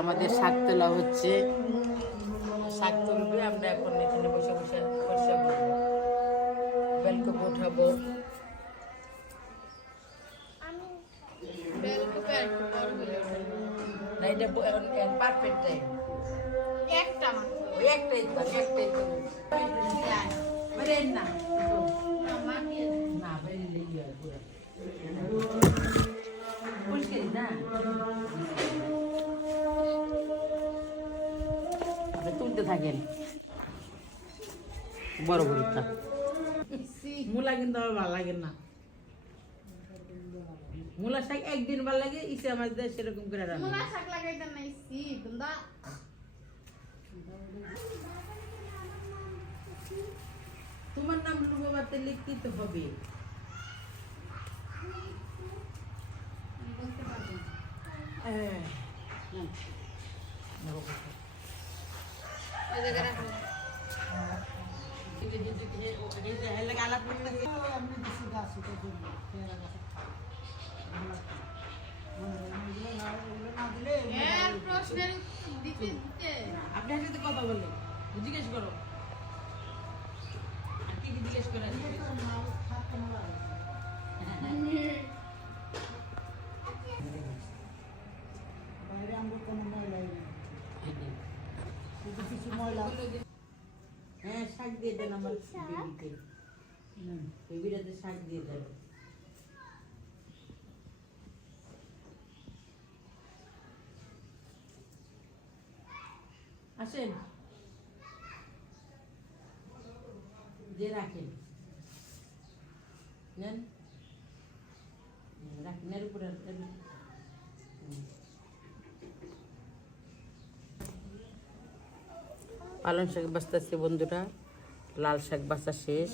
আমাদের শাক তোলা হচ্ছে। শাক তুলবে, আমরা এখন এখানে বসে বসে পরিষ্কার করবো, বেলকপি উঠাবো। না, এটা পারফেক্ট টাইম। একটাই তো না না বেরিয়ে পুরো পরিষ্কার না তুলতে থাকেন বড় বড়টা। মূলা কিন্তু আমার ভালো লাগে না। মূলা শাক একদিন ভালো লাগে, ইসে আমার সেরকম করে রান্না। মূলা শাক লাগাইতে না ইসি তোমরা। তোমার নাম লুবাতে লিখতে তো হবে। আপনার সাথে কথা বলে জিজ্ঞেস করো কি জিজ্ঞেস করে। হ্যাঁ শাক দিয়ে দেন আমার বেবিকে। বেবিটাতে শাক দিয়ে দেন। আসেন যে রাখেন নেন রাখেন এর উপরে। পালং শাক বাঁচতেছে বন্ধুরা, লাল শাক বাঁচা শেষ।